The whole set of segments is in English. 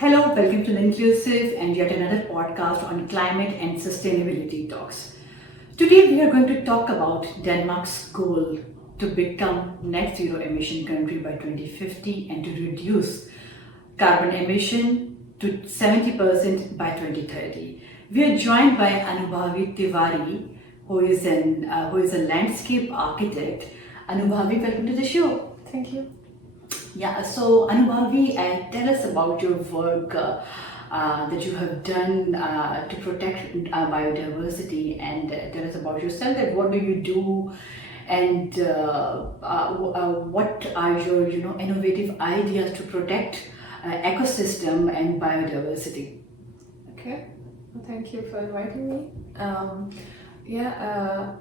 Hello, welcome to the Inclusive and yet another podcast on climate and sustainability talks. Today we are going to talk about Denmark's goal to become net zero emission country by 2050 and to reduce carbon emission to 70% by 2030. We are joined by Anubhavi Tivari, who is a landscape architect. Anubhavi, welcome to the show. Thank you. Yeah, so Anubhavi, tell us about your work that you have done to protect biodiversity, and tell us about yourself. That what do you do, and what are your innovative ideas to protect ecosystem and biodiversity? Okay. Well, thank you for inviting me.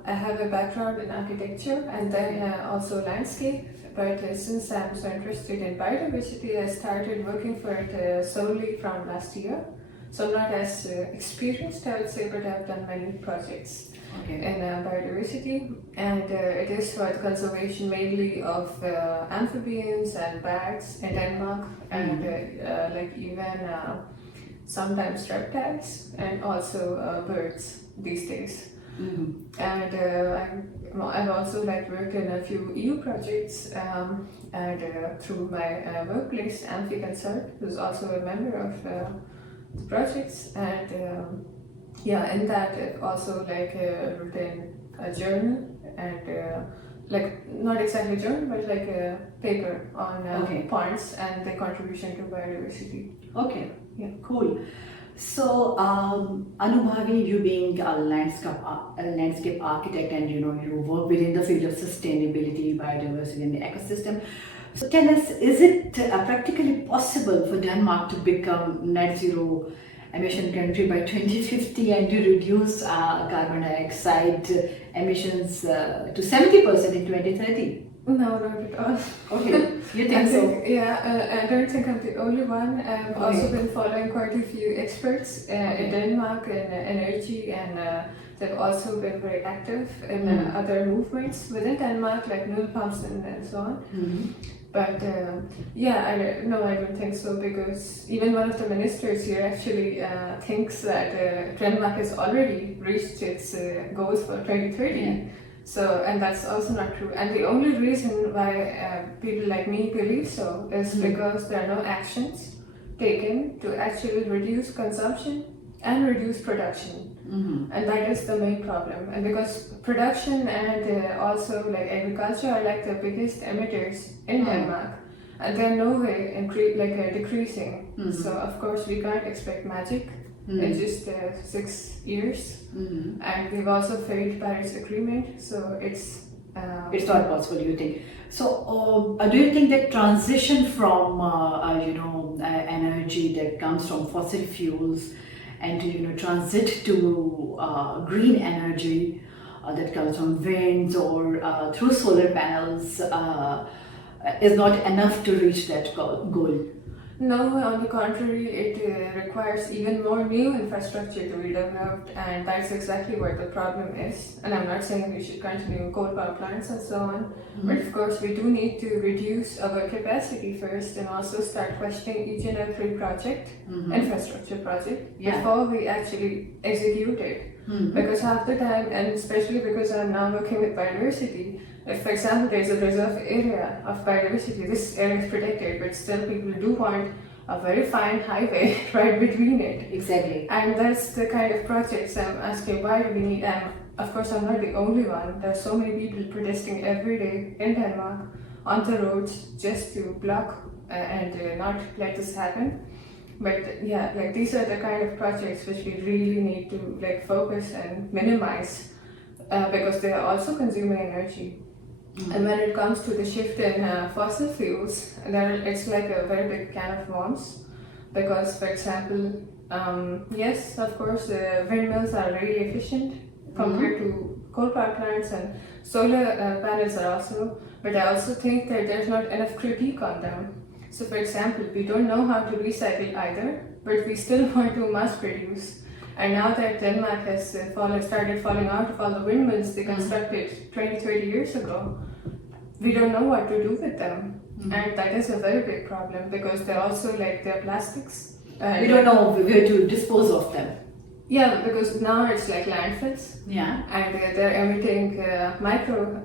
I have a background in architecture and then also landscape. But since I'm so interested in biodiversity, I started working for it solely from last year. So I'm not as experienced, I would say, but I've done many projects in biodiversity. And it is for the conservation mainly of amphibians and bats in Denmark, and even sometimes reptiles and also birds these days. Mm-hmm. And I've also worked in a few EU projects and through my workplace, Amphi Consult, who's also a member of the projects, and in that I've also written a journal and not exactly a journal but a paper on ponds and their contribution to biodiversity. Okay, yeah, cool. So, Anubhavi, you being a landscape architect, and you work within the field of sustainability, biodiversity, and the ecosystem. So, tell us, is it practically possible for Denmark to become net zero emission country by 2050 and to reduce carbon dioxide emissions to 70% in 2030? No, not at all. Okay, you think so? Yeah, I don't think I'm the only one. I've also been following quite a few experts in Denmark in energy, and they've also been very active in other movements within Denmark, like null pumps and so on. Mm-hmm. But I don't think so, because even one of the ministers here actually thinks that Denmark has already reached its goals for 2030. Yeah. So, and that's also not true. And the only reason why people like me believe so is because there are no actions taken to actually reduce consumption and reduce production. Mm-hmm. And that is the main problem. And because production and also agriculture are the biggest emitters in Denmark, and they're no way decreasing. Mm-hmm. So of course we can't expect magic. In just 6 years, and we've also failed Paris Agreement, so it's not possible, you think. So do you think that transition from energy that comes from fossil fuels and to transit to green energy that comes from winds or through solar panels is not enough to reach that goal? No, on the contrary, it requires even more new infrastructure to be developed, and that's exactly where the problem is. And I'm not saying we should continue coal power plants and so on, but of course we do need to reduce our capacity first and also start questioning each and every project, infrastructure project, before we actually execute it. Because half the time, and especially because I'm now working with biodiversity, if, for example, there's a reserve area of biodiversity, this area is protected, but still people do want a very fine highway right between it. Exactly. And that's the kind of projects I'm asking, why do we need, and of course I'm not the only one, there's so many people protesting every day in Denmark on the roads just to block and not let this happen. But these are the kind of projects which we really need to focus and minimize because they are also consuming energy. And when it comes to the shift in fossil fuels, it's a very big can of worms. Because, for example, yes, of course, windmills are really efficient compared to coal power plants, and solar panels are also. But I also think that there's not enough critique on them. So, for example, we don't know how to recycle either, but we still want to mass produce. And now that Denmark has started falling out of all the windmills they constructed 20, 30 years ago, we don't know what to do with them. And that is a very big problem, because they're also they're plastics. We don't know where to dispose of them. Yeah, because now it's like landfills. Yeah. And they're emitting micro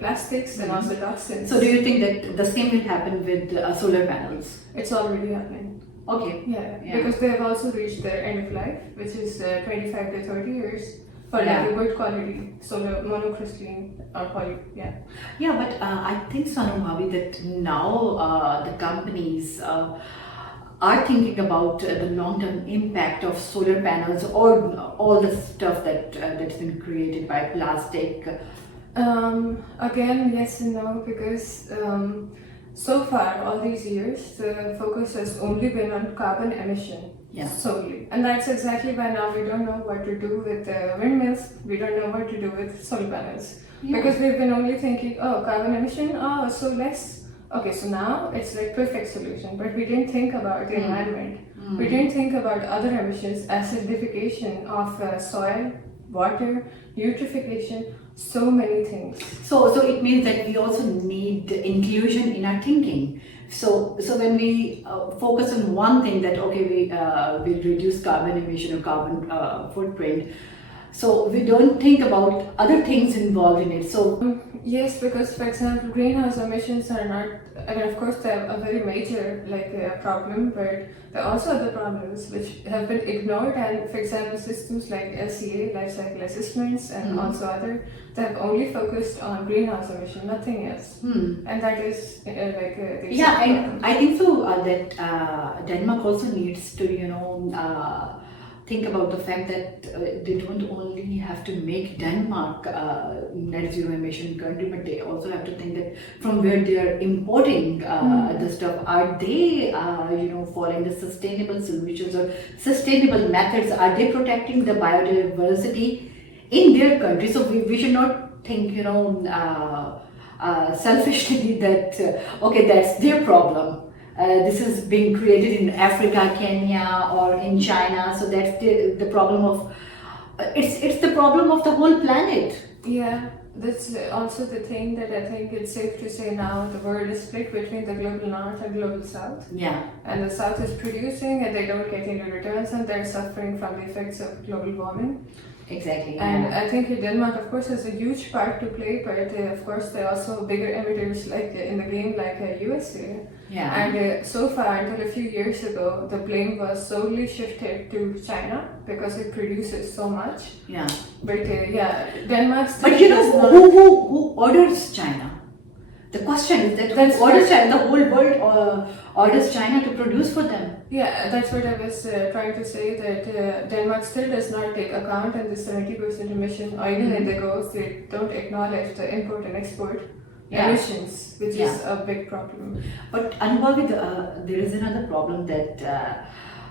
plastics and also toxins. So do you think that the same will happen with solar panels? It's already happening. Okay. Yeah, because they have also reached their end of life, which is 25 to 30 years for like a good quality solar monocrystalline or poly. Yeah. Yeah, but I think, Anubhavi, that now the companies are thinking about the long-term impact of solar panels or all the stuff that's been created by plastic. Again, yes and no, because so far, all these years, the focus has only been on carbon emission solely. And that's exactly why now we don't know what to do with windmills, we don't know what to do with solar panels. Because we've been only thinking, oh, carbon emission, oh, so less. Okay, so now it's like perfect solution, but we didn't think about the environment. We didn't think about other emissions, acidification of soil, water, eutrophication, so many things. So it means that we also need inclusion in our thinking. So when we focus on one thing, that okay, we reduce carbon emission or carbon footprint, so we don't think about other things involved in it. So yes, because for example, greenhouse emissions are not. I mean, of course, they're a very major problem, but there are also other problems which have been ignored. And for example, systems like LCA, life cycle assessments, and also other, they have only focused on greenhouse emission, nothing else. And that is yeah, and I think so that Denmark also needs to think about the fact that they don't only have to make Denmark net zero emission country, but they also have to think that from where they are importing the stuff, are they following the sustainable solutions or sustainable methods? Are they protecting the biodiversity in their country? So we should not think selfishly that okay, that's their problem. This is being created in Africa, Kenya, or in China. So that's the problem of it's the problem of the whole planet. Yeah, that's also the thing that I think it's safe to say now. The world is split between the global north and global south. Yeah. And the south is producing, and they don't get any returns, and they're suffering from the effects of global warming. Exactly. And I think Denmark, of course, has a huge part to play, but of course, there are also bigger emitters in the game, like USA. Yeah. And so far, until a few years ago, the blame was solely shifted to China because it produces so much. Yeah. But Denmark still. But who orders China? The question is that who orders China? The whole world orders China to produce for them. Yeah, that's what I was trying to say, that Denmark still does not take account in the 70% emission, or even in the goals, they don't acknowledge the import and export emissions, which is a big problem. But Anubhavi, there is another problem that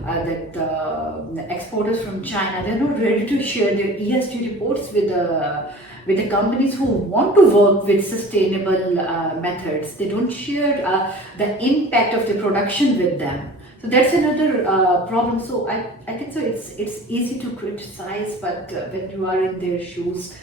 the exporters from China, they're not ready to share their ESG reports with the companies who want to work with sustainable methods. They don't share the impact of the production with them. So that's another problem. So I think so. It's easy to criticize, but when you are in their shoes,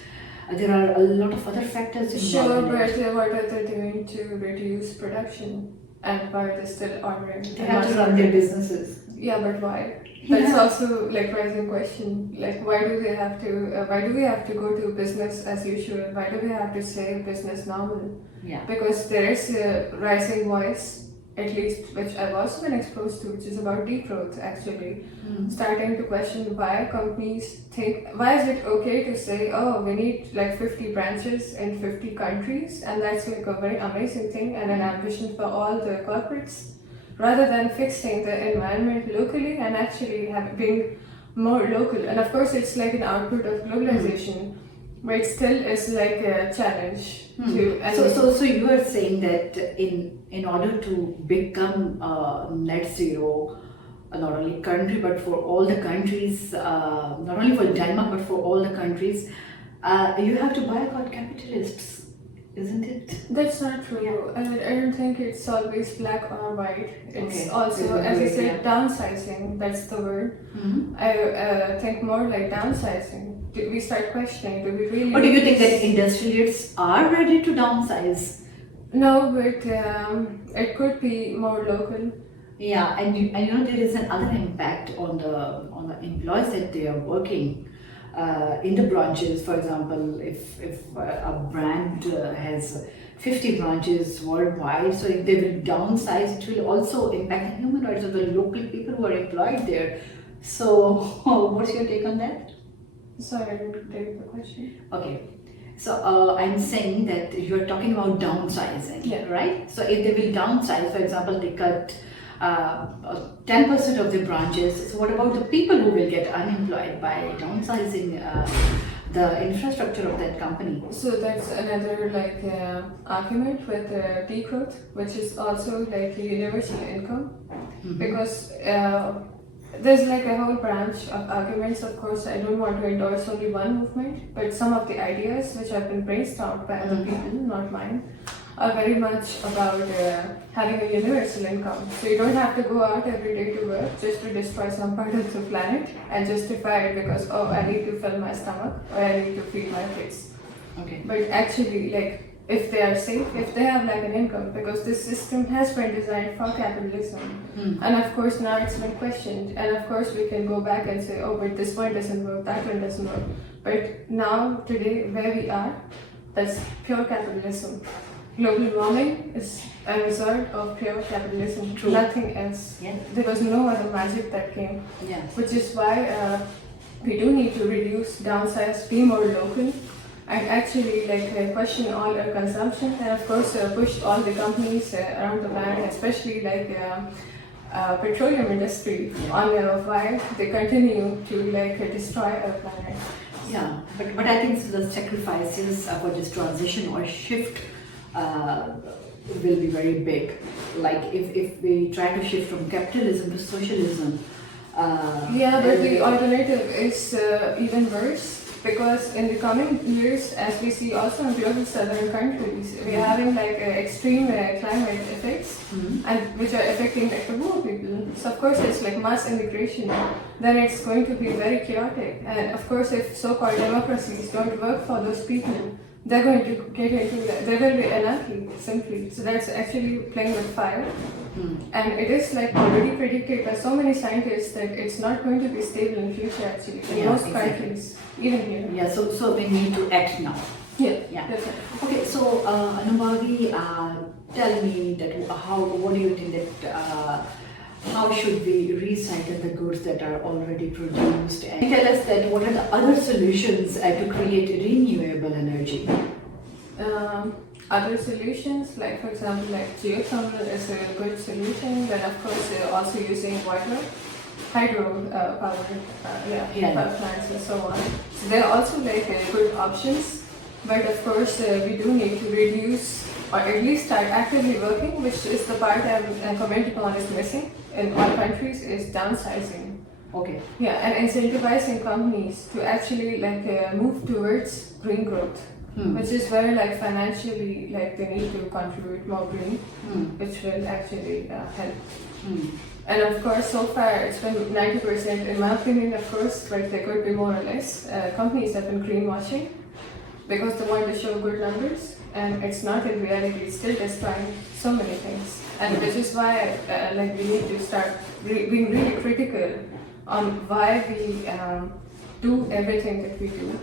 there are a lot of other factors involved. Sure, but what are they doing to reduce production? And why are they still ordering? They have to run their businesses. Yeah, but why? That's also rising question. Why do we have to go to business as usual? Why do we have to say business normal? Yeah. Because there is a rising voice, at least which I've also been exposed to, which is about degrowth actually. Starting to question why companies think, why is it okay to say, oh, we need 50 branches in 50 countries, and that's a very amazing thing and an ambition for all the corporates, rather than fixing the environment locally and actually being more local. And of course it's like an output of globalization, but it still is like a challenge. So you are saying that in order to become net zero, not only country but for all the countries, not only for Denmark but for all the countries, you have to boycott capitalists, isn't it? That's not true. I don't think it's always black or white. It's also, as I said, downsizing. That's the word. I think more like downsizing. We start questioning, do we really... Or do you think that industrialists are ready to downsize? No, but it could be more local. Yeah, and you know there is another impact on the employees that they are working in the branches. For example, if a brand has 50 branches worldwide, so if they will downsize, it will also impact the human rights of the local people who are employed there. So, what's your take on that? Sorry, I didn't take the question. Okay. So I'm saying that you're talking about downsizing, Yeah. right? So if they will downsize, for example, they cut 10% of the branches. So what about the people who will get unemployed by downsizing the infrastructure of that company? So that's another like argument with degrowth, which is also like the universal income, because there's like a whole branch of arguments. Of course, I don't want to endorse only one movement, but some of the ideas which have been brainstormed by other people, not mine, are very much about having a universal income. So you don't have to go out every day to work just to destroy some part of the planet and justify it because, oh, I need to fill my stomach or I need to feed my kids. Okay. But actually, like, if they are safe, if they have like an income, because this system has been designed for capitalism. And of course now it's been questioned, and of course we can go back and say, oh, but this one doesn't work, that one doesn't work. But now, today, where we are, that's pure capitalism. Global warming is a result of pure capitalism, True. Nothing else. Yeah. There was no other magic that came. Yeah. Which is why we do need to reduce, downsize, be more local, and actually like question all our consumption, and of course push all the companies around the planet, especially like petroleum industry, on why they continue to like destroy our planet. Yeah, but I think the sacrifices for this transition or shift will be very big. Like if we try to shift from capitalism to socialism. Yeah, but the alternative is even worse, because in the coming years, as we see also in global southern countries, we are having like extreme climate effects, and which are affecting like the poor people. So of course it's like mass immigration, then it's going to be very chaotic. And of course if so-called democracies don't work for those people, they're going to get into there will be anarchy simply. So that's actually playing with fire. And it is like already predicted by so many scientists that it's not going to be stable in future actually in most countries, even here. Yeah, so we need to act now. Yeah, Yeah. definitely. Okay, so Anubhavi, tell me that what do you think that how should we recycle the goods that are already produced, and tell us that what are the other solutions to create renewable energy? Other solutions, like for example, like geothermal is a good solution. Then of course also using water, hydro power, power plants and so on. So there are also like good options. But of course we do need to reduce, or at least start actively working, which is the part I'm commenting on is missing in all countries, is downsizing. Okay. Yeah, and incentivizing companies to actually like move towards green growth. Which is where like financially like they need to contribute more green, which will actually help. And of course so far it's been 90% in my opinion, of course, but there could be more or less. Companies have been greenwashing because they want to show good numbers, and it's not in reality, it's still destroying so many things. And which is why like we need to start being really critical on why we do everything that we do.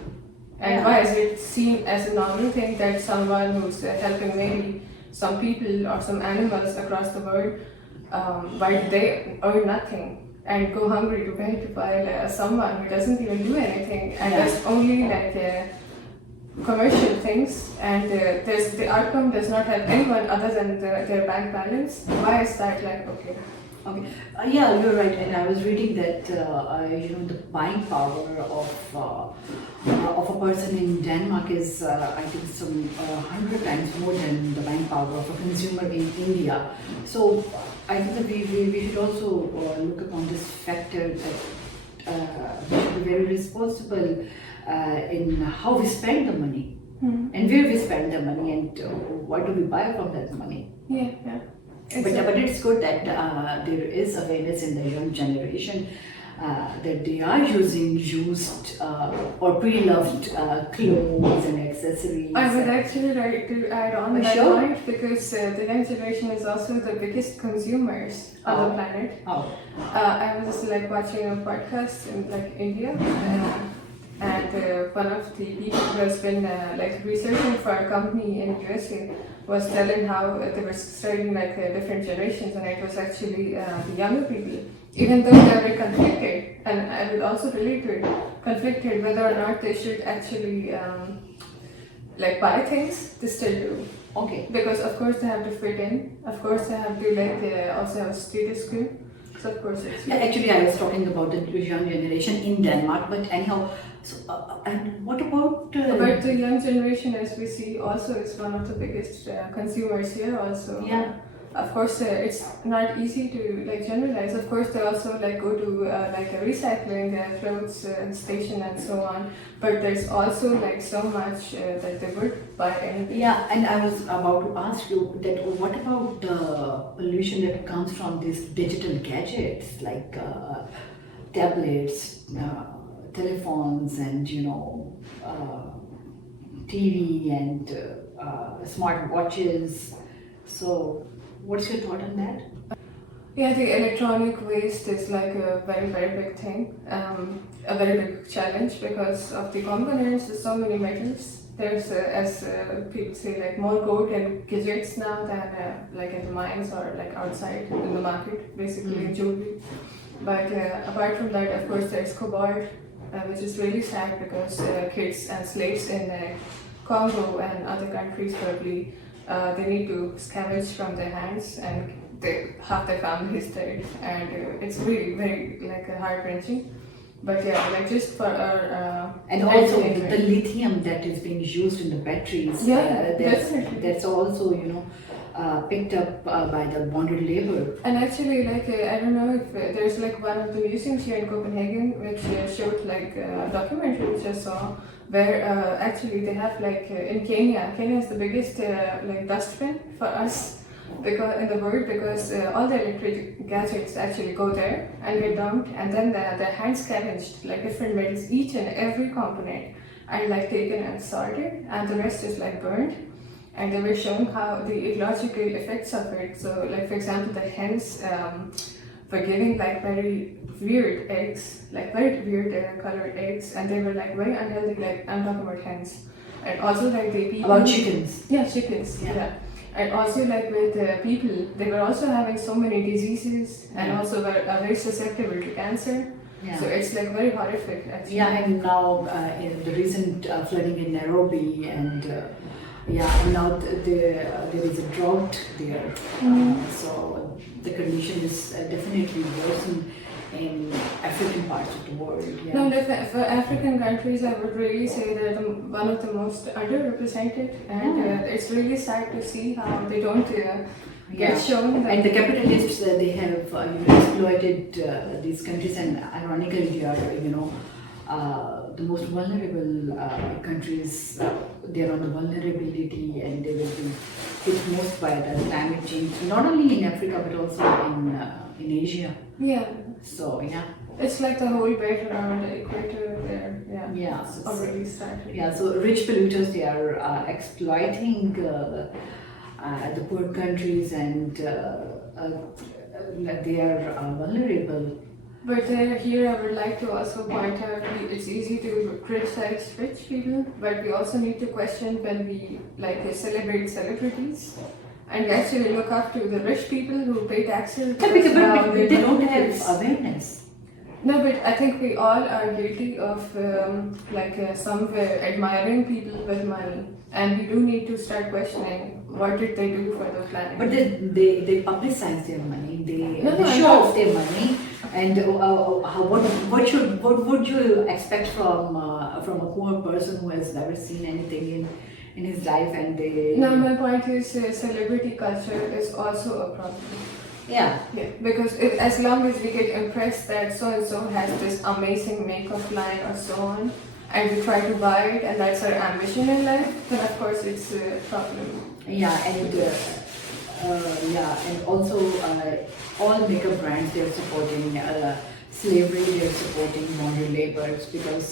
And why is it seen as a normal thing that someone who's helping maybe some people or some animals across the world, why do they earn nothing and go hungry to bed while someone who doesn't even do anything and does only like commercial things, and the outcome does not help anyone other than their bank balance? Why is that like okay? Okay. Yeah, you're right. And I was reading that the buying power of a person in Denmark is I think some 100 times more than the buying power of a consumer in India. So I think that we should also look upon this factor that we should be very responsible in how we spend the money and where we spend the money and what do we buy from that money. Yeah. But it's good that there is awareness in the young generation that they are using used or pre-loved clothes and accessories. I would actually like to add on that Sure. point because the young generation is also the biggest consumers on the planet. Oh, I was like watching a podcast in like India, and one of the people who has been like researching for a company in USA was telling how they were studying like different generations, and it was actually the younger people. Even though they are very conflicted, and I would also relate to it, conflicted whether or not they should actually like buy things, they still do. okay. Because of course they have to fit in, of course they have to like also have a status quo. So of course it's Yeah, actually, I was talking about the young generation in Denmark, but anyhow, so and what about? But the young generation, as we see, also is one of the biggest consumers here. Also, Yeah. Of course, it's not easy to like generalize. Of course, they also like go to like a recycling clothes station and so on. But there's also like so much that they would buy anything. Yeah, and I was about to ask you that what about the pollution that comes from these digital gadgets like tablets, telephones, and TV and smart watches. So, what's your thought on that? Yeah, the electronic waste is like a very, very big thing, a very big challenge because of the components. There's so many metals. There's, as people say, like more gold in gadgets now than like in the mines or like outside in the market, basically in jewelry. But apart from that, of course, there's cobalt, which is really sad because kids and slaves in Congo and other countries probably they need to scavenge from their hands, and half their family is dead, and it's really very like heart-wrenching. But yeah, like just for our And also the lithium that is being used in the batteries. Yeah, definitely. That's also picked up by the bonded labor. And actually, like I don't know if there's like one of the museums here in Copenhagen which showed like a documentary which I saw where actually they have like in Kenya. Kenya is the biggest like dustbin for us because in the world because all the electric gadgets actually go there and get dumped, and then they're hand scavenged like different metals, each and every component, and like taken and sorted, and the rest is like burned. And they were showing how the ecological effects of it. So, like for example, the hens were giving like very weird eggs, like very weird colored eggs, and they were like very unhealthy. Like I'm talking about hens, and also like the people. About chickens. Yeah, chickens. Yeah. And also like with people, they were also having so many diseases, and also were very susceptible to cancer. Yeah. So it's like very horrific actually. Yeah, and now in the recent flooding in Nairobi, and now there is a drought there. So the condition is definitely worsened in African parts of the world. Yeah. No, for African countries, I would really say they're one of the most underrepresented, and it's really sad to see how they don't get shown. And the capitalists, they have exploited these countries, and ironically, they are the most vulnerable countries. They are on the vulnerability, and they will be hit most by the climate change. Not only in Africa, but also in Asia. Yeah. So yeah. It's like the whole belt around the equator there. Yeah. Yeah. It's already started. Yeah. So rich polluters, they are exploiting the poor countries, and they are vulnerable. But here I would like to also point out it's easy to criticize rich people, but we also need to question when we like celebrate celebrities, and we actually look up to the rich people who pay taxes. But they don't have awareness. No, but I think we all are guilty of somewhere admiring people with money, and we do need to start questioning what did they do for the planet. But they publicize their money. They I show know. off their money. And what would you expect from a poor person who has never seen anything in his life, and they? No, my point is celebrity culture is also a problem. Yeah. Yeah, because as long as we get impressed that so and so has this amazing makeup line or so on, and we try to buy it, and that's our ambition in life, then of course it's a problem. Yeah, and also all makeup brands, they're supporting slavery, they're supporting modern labor because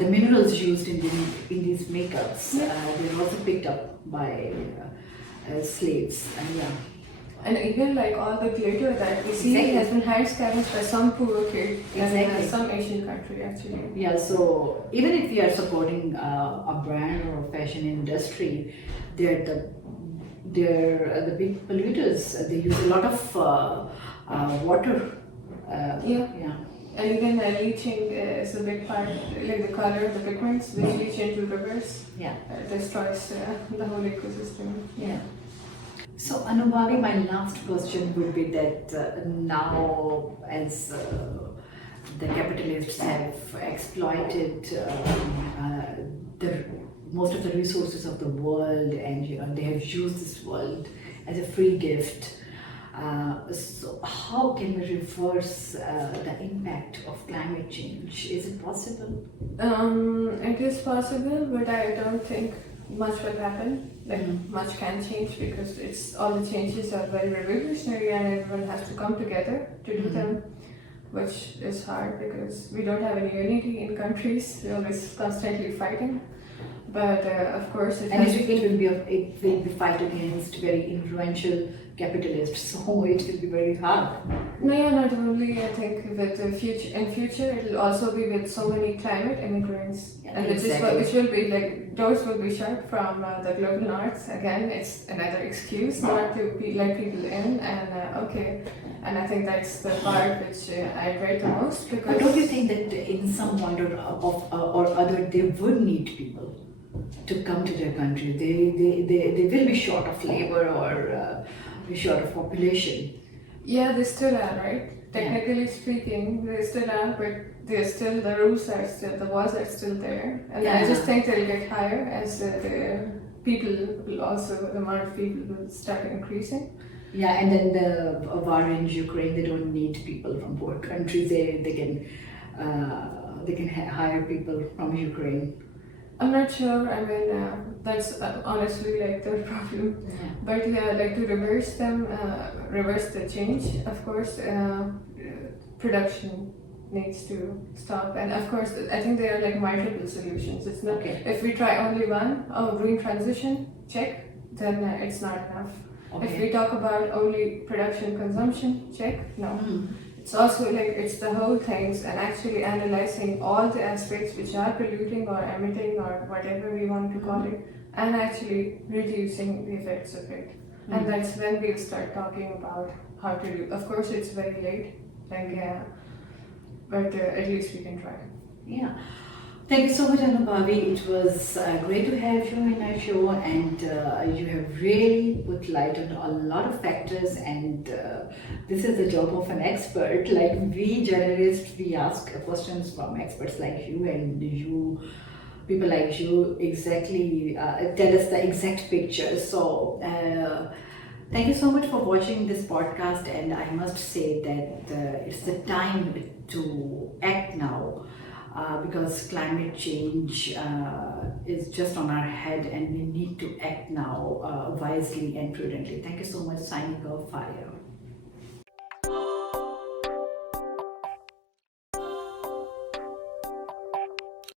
the minerals used in these makeups, they're also picked up by slaves. And yeah. And even like all the glitter that we see Exactly. has been hand scavenged by some poor kid Exactly. in some Asian country actually. Yeah, so even if we are supporting a brand or a fashion industry, they're the big polluters. They use a lot of water. Yeah. And even leaching is a big part, like the color, the pigments, which leach into rivers, Yeah. destroys the whole ecosystem. Yeah. So Anubhavi, my last question would be that now as the capitalists have exploited the most of the resources of the world, and they have used this world as a free gift. So how can we reverse the impact of climate change? Is it possible? It is possible, but I don't think much will happen. Like much can change because it's all the changes are very revolutionary and everyone has to come together to do them, which is hard because we don't have any unity in countries. We're always constantly fighting. But of course, it will be fight against very influential capitalists, so it will be very hard. No, yeah, not only. I think that in future it will also be with so many climate immigrants, and which will be like doors will be shut from the global north. Again, it's another excuse not to let people in, and I think that's the part which I dread the most because. But don't you think that in some wonder or other they would need people to come to their country? They will be short of labor or be short of population. Yeah, they still are, right? Technically speaking, they still are, but the rules are still, the walls are still there. And I just think they'll get higher as the people will also, the amount of people will start increasing. Yeah, and then the war in Ukraine, they don't need people from poor countries. They can hire people from Ukraine. I'm not sure. I mean, that's honestly like the problem. Yeah. But yeah, like to reverse them, reverse the change. Of course, production needs to stop. And of course, I think there are like multiple solutions. It's not if we try only one, green transition, check, then it's not enough. Okay. If we talk about only production consumption, check, no. It's also like it's the whole things and actually analyzing all the aspects which are polluting or emitting or whatever we want to call it, and actually reducing the effects of it. And that's when we'll start talking about how to do. Of course, it's very late, but at least we can try. Yeah. Thank you so much, Anubhavi. It was great to have you in our show, and you have really put light on a lot of factors. And this is the job of an expert. Like we journalists, we ask questions from experts like you, and people like you, exactly tell us the exact picture. So. Thank you so much for watching this podcast, and I must say that it's the time to act now. Because climate change is just on our head and we need to act now wisely and prudently. Thank you so much, signing off, Faria.